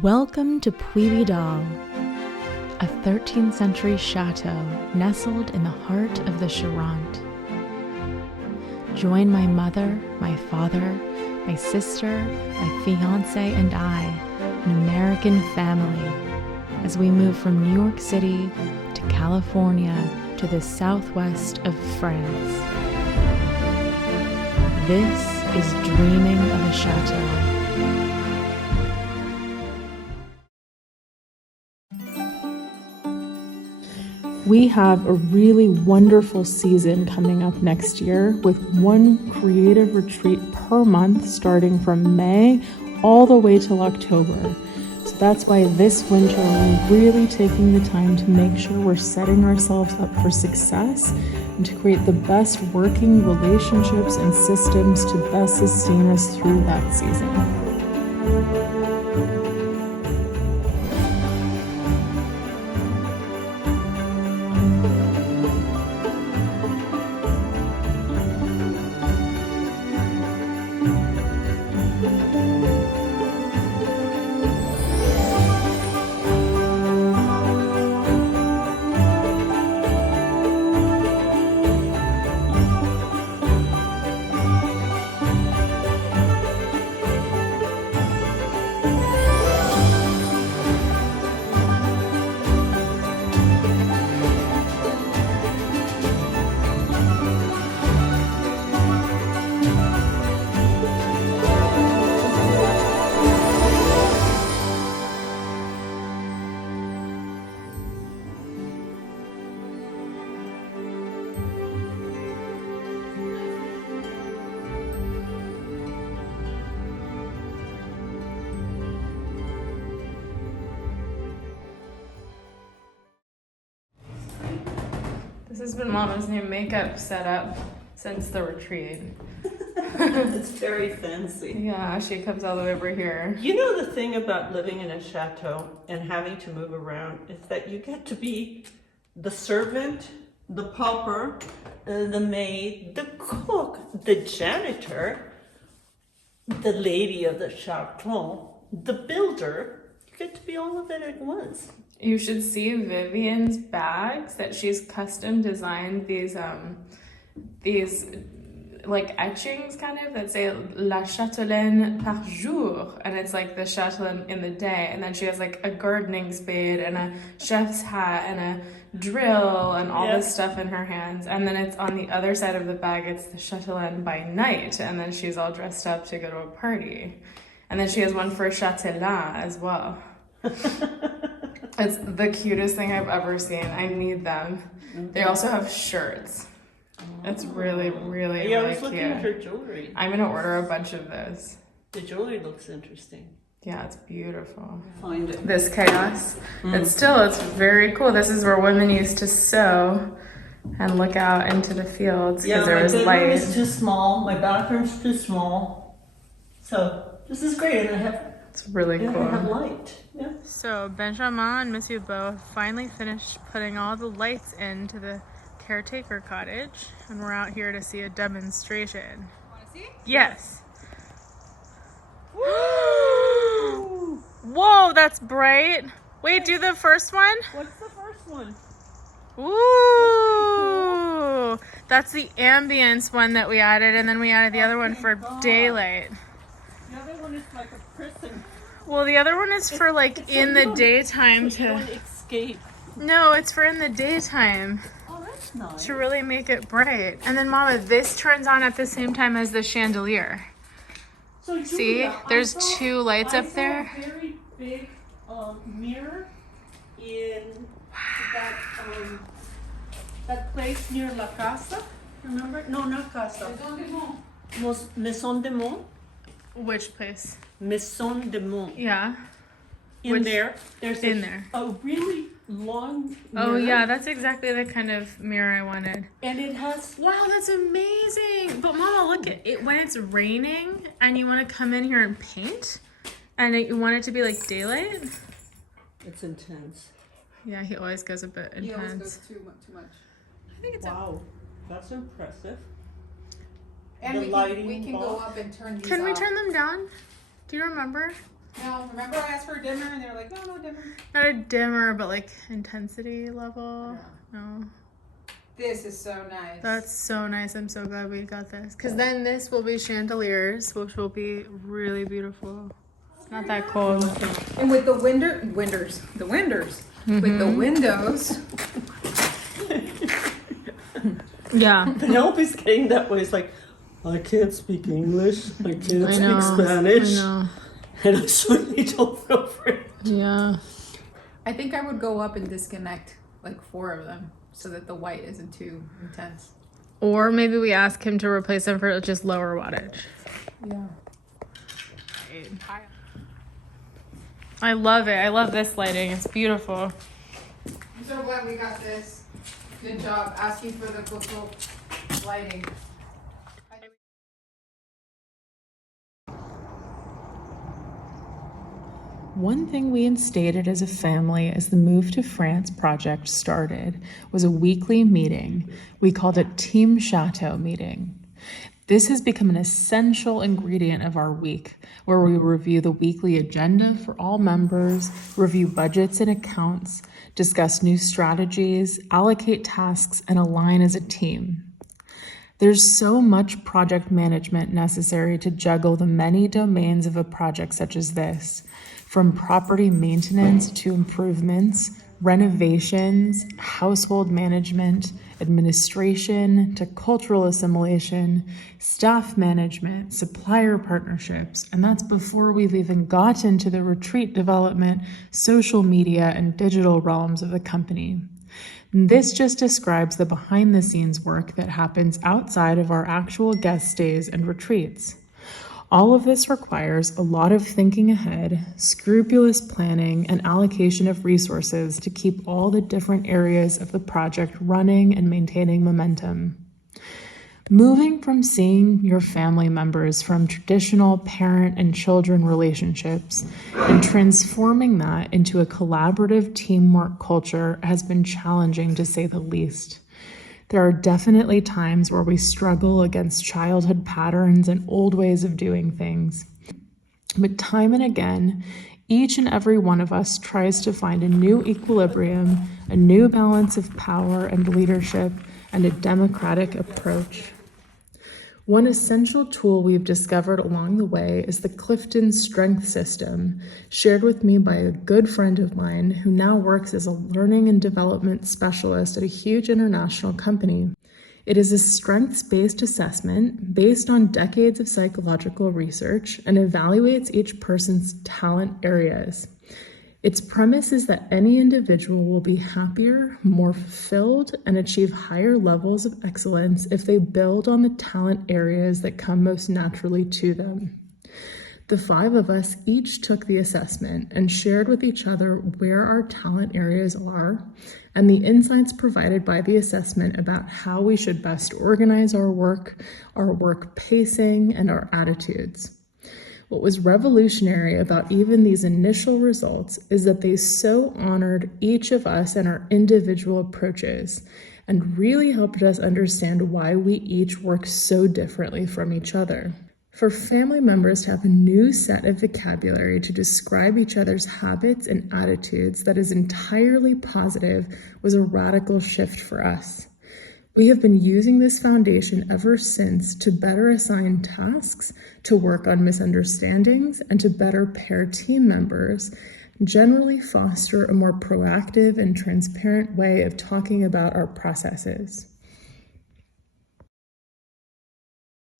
Welcome to Puy Vidal, a 13th century chateau nestled in the heart of the Charente. Join my mother, my father, my sister, my fiance, and I, an American family, as we move from New York City to California to the southwest of France. This is Dreaming of a Chateau. We have a really wonderful season coming up next year with one creative retreat per month starting from May all the way till October. So that's why this winter we're really taking the time to make sure we're setting ourselves up for success and to create the best working relationships and systems to best sustain us through that season. This has been Mama's new makeup setup since the retreat. It's very fancy. Yeah, she comes all the way over here. You know, the thing about living in a chateau and having to move around is that you get to be the servant, the pauper, the maid, the cook, the janitor, the lady of the chateau, the builder. You get to be all of it at once. You should see Vivian's bags that she's custom designed these like etchings kind of that say La Chatelaine par jour, and it's like the chatelaine in the day, and then she has like a gardening spade and a chef's hat and a drill and all this stuff in her hands, and then it's on the other side of the bag it's the chatelaine by night, and then she's all dressed up to go to a party, and then she has one for Château as well. It's the cutest thing I've ever seen. I need them. They also have shirts. It's really, really, Yeah, really I was looking at her jewelry. I'm gonna order a bunch of this. The jewelry looks interesting. Yeah, it's beautiful. Find it. This chaos. It's very cool. This is where women used to sew and look out into the fields because there was my light. bedroom is too small. My bathroom's too small. So this is great, and It's really I cool. have light. Yeah. So Benjamin and Monsieur Beau finally finished putting all the lights into the caretaker cottage, and we're out here to see a demonstration. Want to see? Yes. Whoa, that's bright. Wait, do the first one. What's the first one? Ooh, that's the ambience one that we added, and then we added the other one for daylight. The other one is like a prison. Well, the other one is for like in the daytime So you to... don't escape. No, it's for in the daytime Oh, that's nice. to really make it bright. And then Mama, this turns on at the same time as the chandelier. So See, Julia, there's two lights up there. I saw a very big mirror in that place near La Casa. Remember? No, not Casa. Maison de Mont. Which place? Maison de Mont. Yeah. In there, there's there. a really long mirror. Oh yeah, that's exactly the kind of mirror I wanted. And it has... Wow, that's amazing. But Mama, look at it when it's raining and you want to come in here and paint and you want it to be like daylight. It's intense. Yeah, he always goes a bit intense. He always goes too much. I think it's Wow, that's impressive. And The we lighting can go bulb. up and turn these Can we off. turn them down? Do you remember? No, remember I asked for a dimmer and they were like, no dimmer. Not a dimmer, but like intensity level. No. This is so nice. That's so nice. I'm so glad we got this. Because then this will be chandeliers, which will be really beautiful. It's not that cold. And with the with the windows. Yeah. Penelope's getting that way. It's like, I can't speak English. I can't speak Spanish. I know. And I suddenly don't feel for it. Yeah. I think I would go up and disconnect like 4 of them so that the white isn't too intense. Or maybe we ask him to replace them for just lower wattage. Yeah. I love it. I love this lighting. It's beautiful. I'm so glad we got this. Good job asking for the local lighting. One thing we instated as a family as the Move to France project started was a weekly meeting. We called it Team Chateau meeting. This has become an essential ingredient of our week, where we review the weekly agenda for all members, review budgets and accounts, discuss new strategies, allocate tasks, and align as a team. There's so much project management necessary to juggle the many domains of a project such as this, from property maintenance to improvements, renovations, household management, administration to cultural assimilation, staff management, supplier partnerships, and that's before we've even gotten to the retreat development, social media, and digital realms of the company. This just describes the behind-the-scenes work that happens outside of our actual guest stays and retreats. All of this requires a lot of thinking ahead, scrupulous planning, and allocation of resources to keep all the different areas of the project running and maintaining momentum. Moving from seeing your family members from traditional parent and children relationships and transforming that into a collaborative teamwork culture has been challenging, to say the least. There are definitely times where we struggle against childhood patterns and old ways of doing things. But time and again, each and every one of us tries to find a new equilibrium, a new balance of power and leadership, and a democratic approach. One essential tool we've discovered along the way is the Clifton Strength System, shared with me by a good friend of mine who now works as a learning and development specialist at a huge international company. It is a strengths-based assessment based on decades of psychological research and evaluates each person's talent areas. Its premise is that any individual will be happier, more fulfilled, and achieve higher levels of excellence if they build on the talent areas that come most naturally to them. The 5 of us each took the assessment and shared with each other where our talent areas are and the insights provided by the assessment about how we should best organize our work pacing, and our attitudes. What was revolutionary about even these initial results is that they so honored each of us and our individual approaches and really helped us understand why we each work so differently from each other. For family members to have a new set of vocabulary to describe each other's habits and attitudes that is entirely positive was a radical shift for us. We have been using this foundation ever since to better assign tasks, to work on misunderstandings, and to better pair team members, generally foster a more proactive and transparent way of talking about our processes.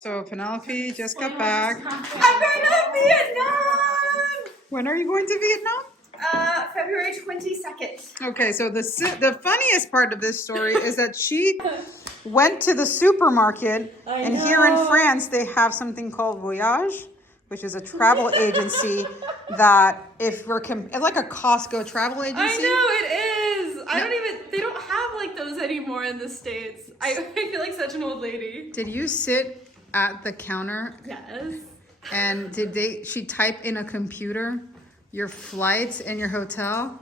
So Penelope just got back. I'm going to Vietnam! When are you going to Vietnam? February 22nd. Okay, so the funniest part of this story is that she went to the supermarket, and here in France they have something called Voyage, which is a travel agency that if we're it's like a Costco travel agency. I know, it is. They don't have like those anymore in the States. I feel like such an old lady. Did you sit at the counter? Yes. And she type in a computer your flights and your hotel?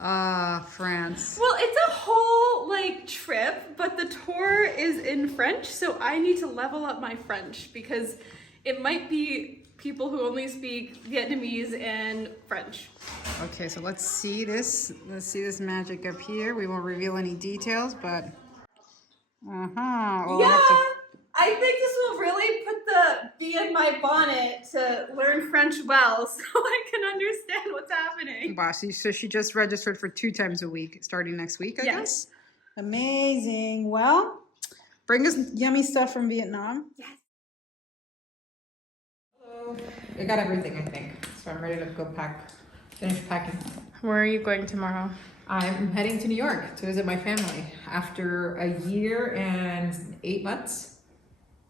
France. Well, it's a whole like trip, but the tour is in French, so I need to level up my French because it might be people who only speak Vietnamese and French. Okay, so let's see this. Let's see this magic up here. We won't reveal any details, but We'll have to... I think this will really put the bee in my bonnet to learn French well, so I can understand what's happening. Wow, so she just registered for 2 times a week, starting next week, I guess? Amazing. Well, bring us yummy stuff from Vietnam. Yes. Hello. I got everything, I think. So I'm ready to go finish packing. Where are you going tomorrow? I'm heading to New York to visit my family after a year and 8 months.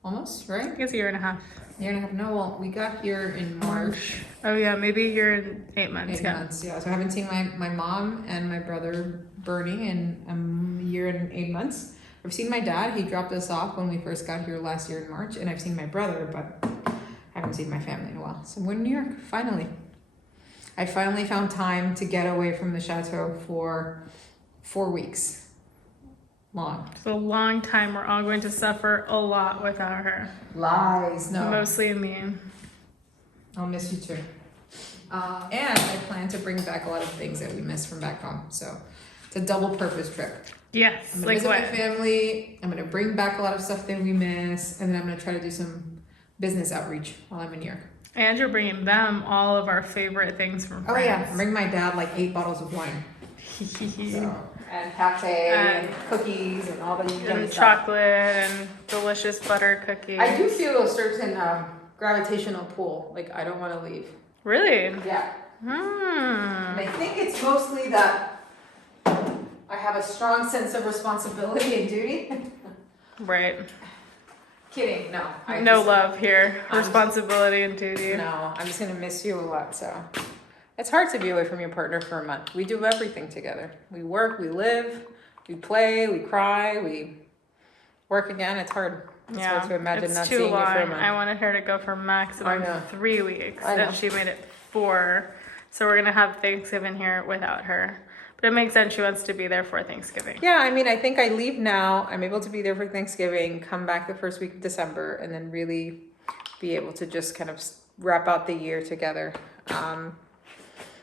Almost, right? I guess a year and a half. Year and a half. No, well, we got here in March. Oh yeah, maybe you're in 8 months. 8 months, yeah. So I haven't seen my mom and my brother Bernie in a year and 8 months. I've seen my dad. He dropped us off when we first got here last year in March, and I've seen my brother, but I haven't seen my family in a while. So we're in New York, finally. I finally found time to get away from the chateau for 4 weeks. Long. It's a long time. We're all going to suffer a lot without her. Lies, no. Mostly me. I'll miss you too. And I plan to bring back a lot of things that we missed from back home. So it's a double purpose trip. Yes. I'm gonna Like visit what? my family. I'm gonna bring back a lot of stuff that we miss, and then I'm gonna try to do some business outreach while I'm in New York. And you're bringing them all of our favorite things from Oh France. yeah, bring my dad like 8 bottles of wine. So, and cafe and cookies and all the yummy And stuff. chocolate and delicious butter cookies. I do feel a certain gravitational pull. Like I don't want to leave. Really? Yeah. Hmm. And I think it's mostly that I have a strong sense of responsibility and duty. Right. Kidding, no. No love here. Responsibility and duty. No, I'm just gonna miss you a lot. So it's hard to be away from your partner for a month. We do everything together. We work, we live, we play, we cry, we work again. It's hard. It's hard to imagine it's not too seeing long. you for a month. I wanted her to go for maximum I know. 3 weeks, I know. and she made it 4. So we're gonna have Thanksgiving here without her. But it makes sense. She wants to be there for Thanksgiving. Yeah, I mean, I think I leave now. I'm able to be there for Thanksgiving, come back the first week of December, and then really be able to just kind of wrap out the year together.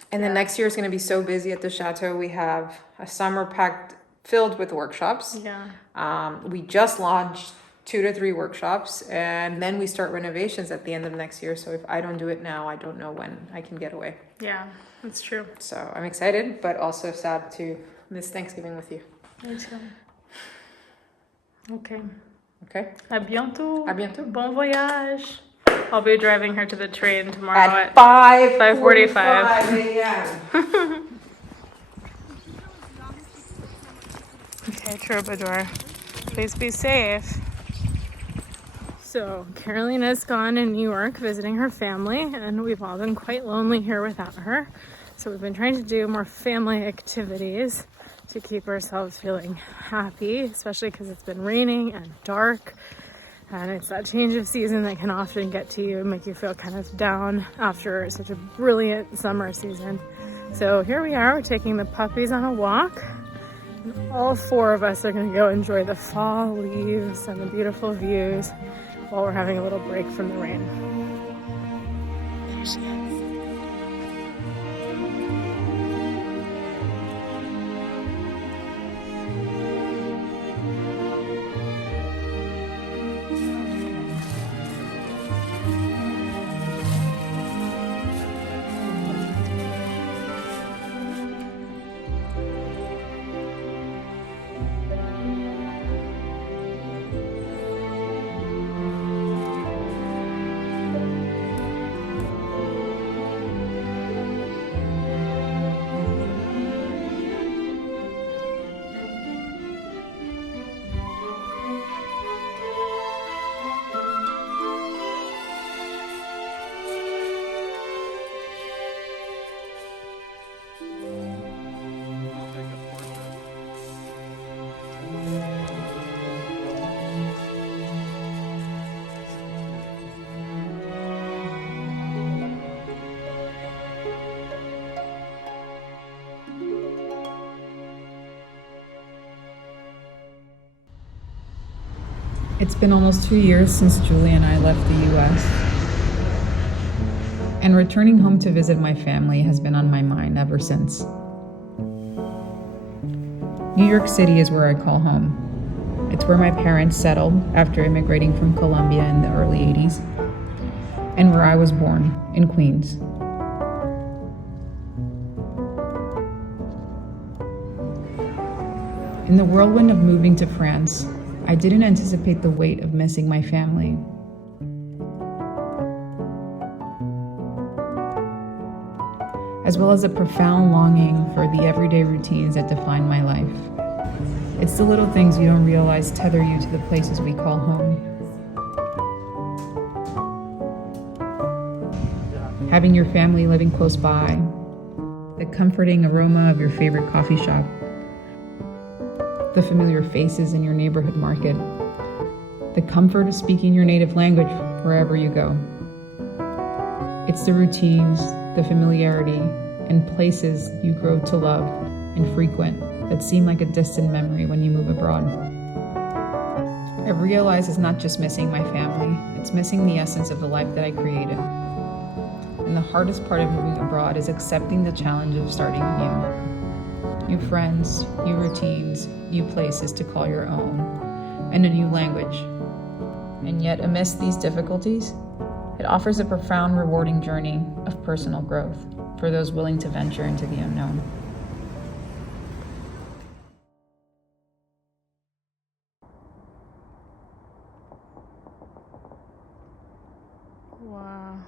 And then next year is going to be so busy at the Chateau. We have a summer packed filled with workshops. Yeah. We just launched 2 to 3 workshops, and then we start renovations at the end of next year. So if I don't do it now, I don't know when I can get away. Yeah, that's true. So I'm excited, but also sad to miss Thanksgiving with you. Me too. Okay. Okay? À bientôt. À bientôt. Bon voyage. I'll be driving her to the train tomorrow At at 5:45 a.m. Okay, Troubadour. Please be safe. So, Carolina's gone in New York visiting her family, and we've all been quite lonely here without her. So we've been trying to do more family activities to keep ourselves feeling happy, especially because it's been raining and dark. And it's that change of season that can often get to you and make you feel kind of down after such a brilliant summer season. So here we are, we're taking the puppies on a walk. And all 4 of us are going to go enjoy the fall leaves and the beautiful views while we're having a little break from the rain. There she is. It's been almost 2 years since Julie and I left the US. And returning home to visit my family has been on my mind ever since. New York City is where I call home. It's where my parents settled after immigrating from Colombia in the early 80s, and where I was born, in Queens. In the whirlwind of moving to France, I didn't anticipate the weight of missing my family. As well as a profound longing for the everyday routines that define my life. It's the little things you don't realize tether you to the places we call home. Having your family living close by, the comforting aroma of your favorite coffee shop, the familiar faces in your neighborhood market, the comfort of speaking your native language wherever you go. It's the routines, the familiarity, and places you grow to love and frequent that seem like a distant memory when you move abroad. I've realized it's not just missing my family, it's missing the essence of the life that I created. And the hardest part of moving abroad is accepting the challenge of starting anew. New friends, new routines, new places to call your own, and a new language. And yet, amidst these difficulties, it offers a profound, rewarding journey of personal growth for those willing to venture into the unknown. Wow.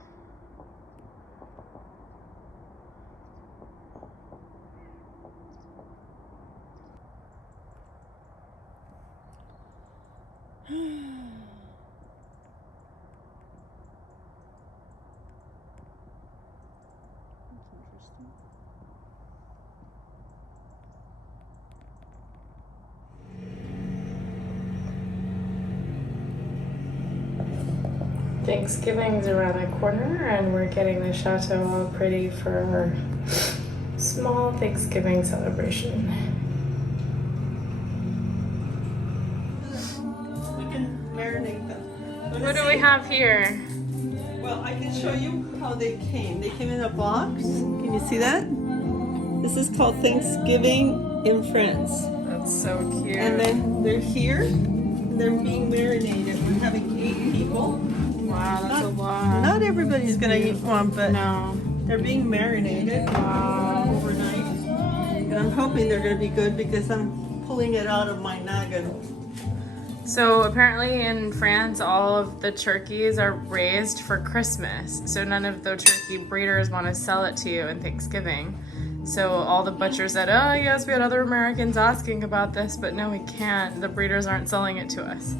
Thanksgiving's around the corner, and we're getting the chateau all pretty for our small Thanksgiving celebration. We can marinate them. What do we have here? Well, I can show you how they came. They came in a box. Can you see that? This is called Thanksgiving in France. That's so cute. And then they're here. They're being marinated. We're having 8 people. Wow, that's a lot. Not everybody's gonna eat one, but No. they're being marinated overnight. And I'm hoping they're gonna be good because I'm pulling it out of my noggin. So apparently in France, all of the turkeys are raised for Christmas. So none of the turkey breeders want to sell it to you in Thanksgiving. So all the butchers said, oh yes, we had other Americans asking about this, but no, we can't. The breeders aren't selling it to us.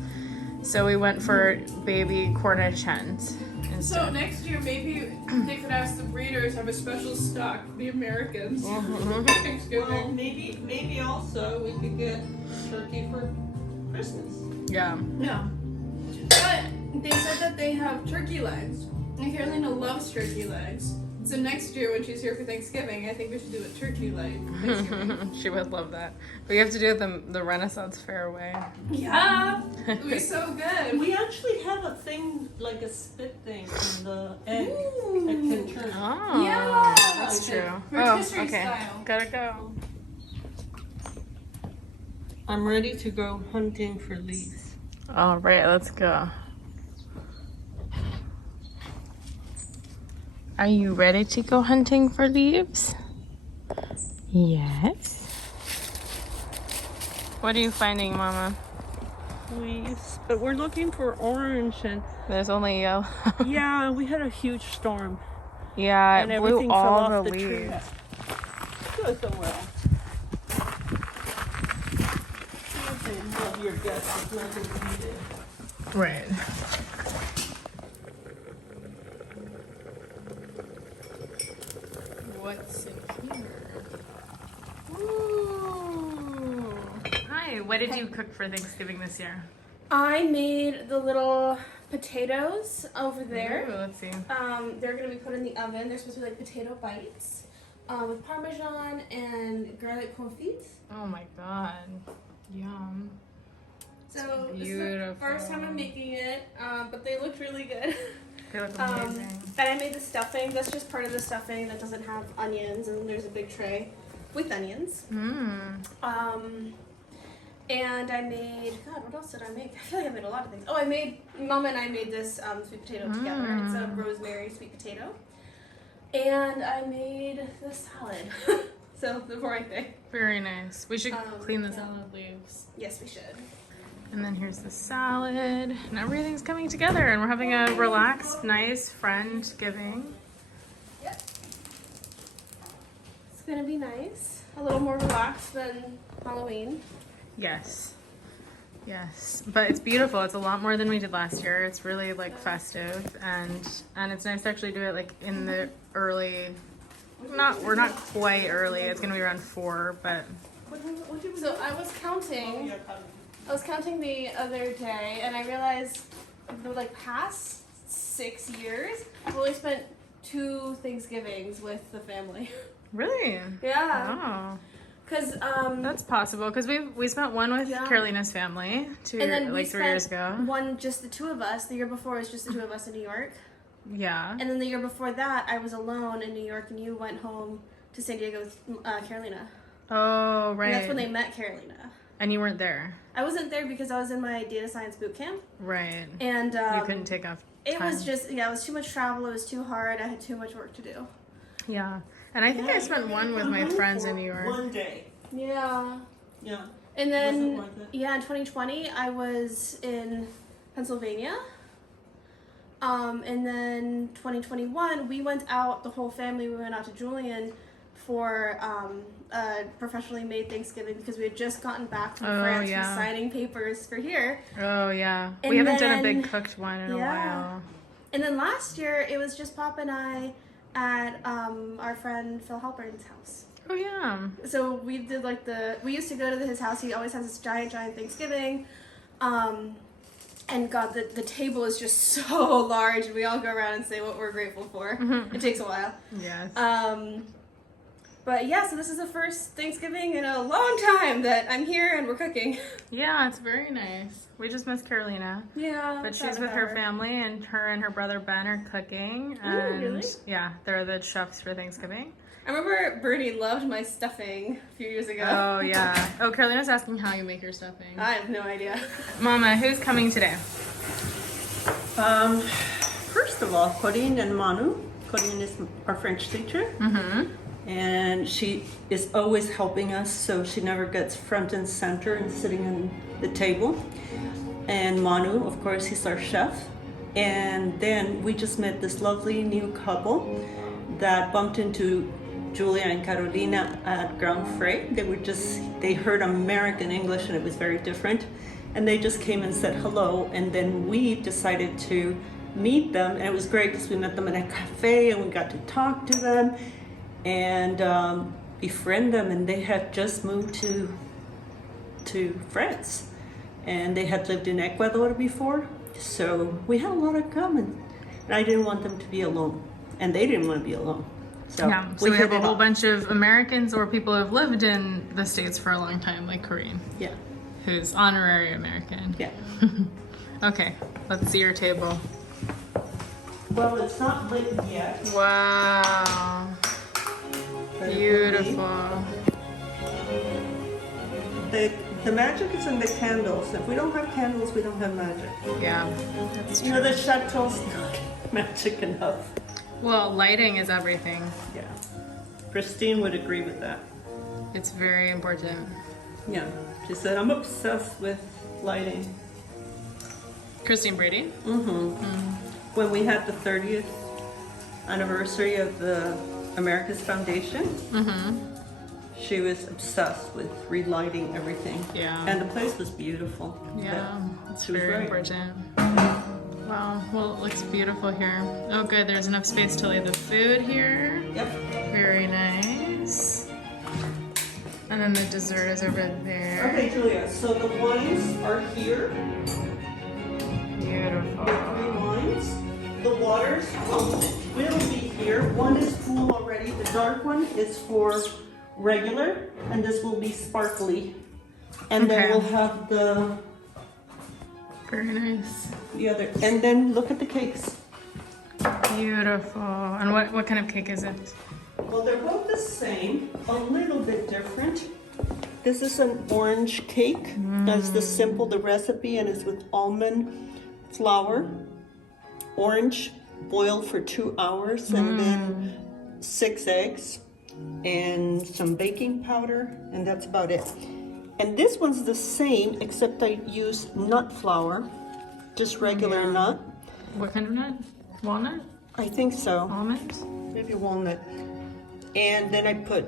So we went for baby Cornish hens instead. So next year, maybe they could ask the breeders have a special stock, the Americans. Thanksgiving. Well, maybe also we could get turkey for Christmas. Yeah. Yeah. But they said that they have turkey legs. And Carolina loves turkey legs. So next year when she's here for Thanksgiving, I think we should do a turkey leg Thanksgiving. She would love that. We have to do it the Renaissance Fair way. Yeah. It would be so good. We actually have a thing, like a spit thing on the egg that can turn. Oh, Yeah. that's true. Rotisserie okay. style. Gotta go. I'm ready to go hunting for leaves. All right, let's go. Are you ready to go hunting for leaves? Yes. What are you finding, Mama? Leaves, but we're looking for orange and There's only yellow. yeah, we had a huge storm Yeah, and it everything blew fell all off the the leaves. trees. Good, so well. Love your guts, it's nothing needed. Right. What's in here? Ooh. Hi, what did you cook for Thanksgiving this year? I made the little potatoes over there. Ooh, let's see. They're gonna be put in the oven. They're supposed to be like potato bites with Parmesan and garlic confit. Oh my god. Yum. So this is the Beautiful. first time I'm making it, but they look really good. They look amazing. And I made the stuffing. That's just part of the stuffing that doesn't have onions, and there's a big tray with onions. And I made, God, what else did I make? I feel like I made a lot of things. Oh, Mama and I made this sweet potato together. It's a rosemary sweet potato. And I made the salad. So the boring thing. Very nice. We should clean the salad leaves. Yes, we should. And then here's the salad. And everything's coming together. And we're having a relaxed, nice Friendsgiving. Yep. It's gonna be nice. A little more relaxed than Halloween. Yes. Yes. But it's beautiful. It's a lot more than we did last year. It's really like festive, and it's nice to actually do it like in the early, we're not quite early. It's gonna be around 4, but So I was counting the other day, and I realized the like past 6 years I've only spent 2 Thanksgivings with the family. really? Yeah. Oh. Cause That's possible, because we spent one with Carolina's family and then we 3 years ago. One just the 2 of us. The year before was just the 2 of us in New York. Yeah. And then the year before that I was alone in New York, and you went home to San Diego with Carolina. Oh, right. And that's when they met Carolina. And you weren't there. I wasn't there because I was in my data science boot camp. Right. And you couldn't take off time. It was just, it was too much travel. It was too hard. I had too much work to do. Yeah. And I think I spent one with my friends in New York. One day. Yeah. Yeah. And then, Wasn't worth it. in 2020, I was in Pennsylvania. And then 2021, we went out, the whole family, we went out to Julian for a professionally made Thanksgiving because we had just gotten back from France from signing papers for here. Oh, yeah. And we haven't done a then- big cooked one in a while. And then last year, it was just Pop and I at our friend Phil Halpern's house. Oh, yeah. So we did like we used to go to his house. He always has this giant Thanksgiving. And God, the table is just so large. We all go around and say what we're grateful for. It takes a while. Yes. But yeah, so this is the first Thanksgiving in a long time that I'm here and we're cooking. Yeah, it's very nice. We just miss Carolina. Yeah. But she's with her family, and her brother Ben are cooking. And really? yeah, they're the chefs for Thanksgiving. I remember Bernie loved my stuffing a few years ago. Oh, yeah. Oh, Carolina's asking how you make your stuffing. I have no idea. Mama, who's coming today? First of all, Corinne and Manu. Corinne is our French teacher. And she is always helping us, so she never gets front and center and sitting on the table. And Manu, of course, he's our chef. And then we just met this lovely new couple that bumped into Julia and Carolina at Grand Frais. They heard American English, and it was very different. And they just came and said hello, and then we decided to meet them, and it was great because we met them in a cafe and we got to talk to them and befriend them, and they had just moved to France, and they had lived in Ecuador before, so we had a lot in common, and I didn't want them to be alone, and they didn't want to be alone. So we have a whole bunch of Americans or people who have lived in the States for a long time, like Corinne. Yeah. Who's honorary American. Yeah. Okay, let's see your table. Well, it's not lit yet. Wow. Beautiful. The magic is in the candles. If we don't have candles, we don't have magic. Yeah, that's You know, the chateau's not magic enough. Well, lighting is everything. Yeah. Christine would agree with that. It's very important. Yeah. She said, I'm obsessed with lighting. Christine Brady? When we had the 30th anniversary of the America's Foundation, she was obsessed with relighting everything. Yeah. And the place was beautiful. Yeah, it's she was very right. important. Wow, well, it looks beautiful here. Oh, good, there's enough space to lay the food here. Yep. Very nice. And then the dessert is over there. Okay, Julia, so the wines are here. Beautiful. The 3 wines. The waters will be here. One is cool already. The dark one is for regular, and this will be sparkly. And then Okay. we'll have Very nice. the other. And then look at the cakes. beautiful. And what kind of cake is it? Well, they're both the same, a little bit different. This is an orange cake. That's the recipe, and it's with almond flour, orange, boiled for 2 hours, and then 6 eggs and some baking powder, and that's about it. And this one's the same, except I use nut flour, just regular nut. What kind of nut? Walnut? I think so. Almond? Maybe walnut. And then I put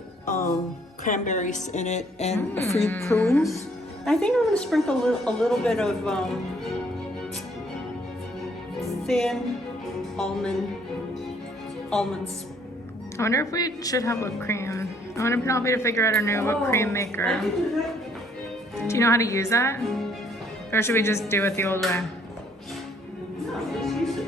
cranberries in it and freed prunes. I think I'm going to sprinkle a little bit of thin almonds. I wonder if we should have whipped cream. I want Penelope to figure out our new whipped cream maker. I can do that. Do you know how to use that? Or should we just do it the old way? No, let's use it.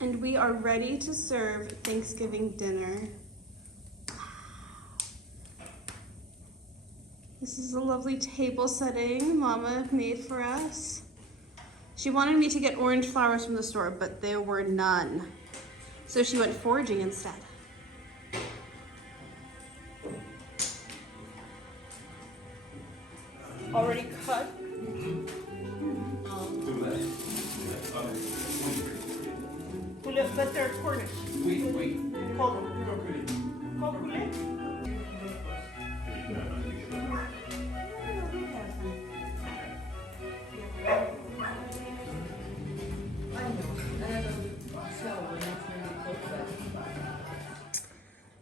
And we are ready to serve Thanksgiving dinner. This is a lovely table setting Mama made for us. She wanted me to get orange flowers from the store, but there were none. So she went foraging instead. Already cut. Poulet, but they're Cornish. Oui. Cold poulet.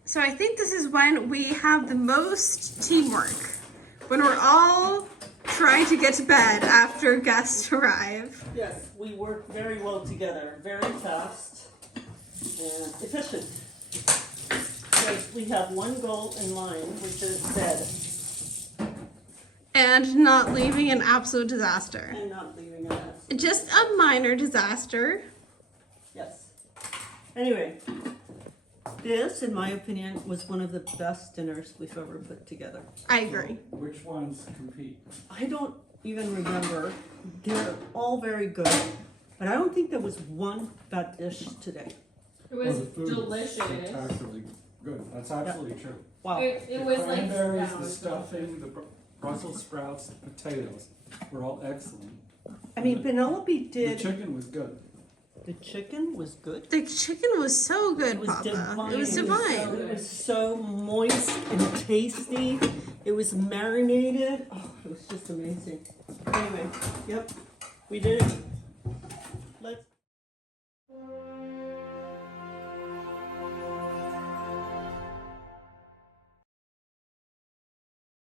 So I think this is when we have the most teamwork. When we're all trying to get to bed after guests arrive. Yes, we work very well together, very fast and efficient. Because we have one goal in mind, which is bed. And not leaving an absolute disaster. And not leaving a mess. Just a minor disaster. Yes. Anyway, this, in my opinion, was one of the best dinners we've ever put together. I agree. Which ones compete? I don't even remember. They're all very good. But I don't think there was one bad dish today. It was The food delicious. Spectacularly good. That's absolutely true. Wow. It was like Cranberries, the found. stuffing, the Brussels sprouts, the potatoes were all excellent. I mean, Penelope The did. chicken was good. The chicken was good. The chicken was so good, It was Papa. divine. It was divine. It was so moist and tasty. It was marinated. Oh, it was just amazing. Anyway, yep, we did it.